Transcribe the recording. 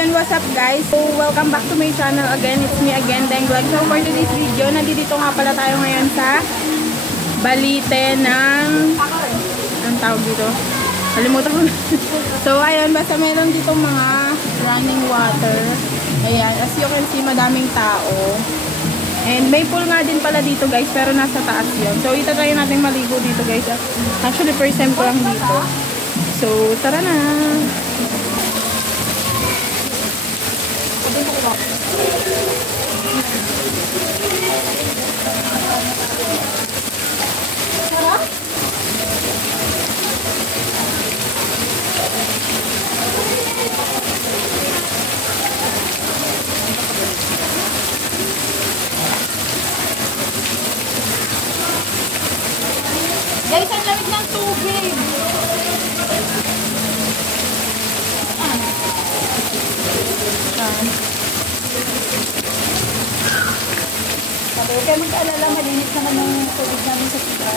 And what's up guys? So welcome back to my channel again. It's me again, Deng Vlog. So for today's video, nandito nga pala tayo ngayon sa Balite ng anong tawag dito? Kalimutan ko. So ayun, basta meron dito mga running water. Ayan, as you can see, madaming tao. And may pool nga din pala dito guys, pero nasa taas yun. So itatry natin maligo dito guys. Actually first time ko lang dito. So tara na! Guys, ang lamig ng tubig. Sabi, huwag kayo mag-alala, malinis naman ng tubig namin sa sila.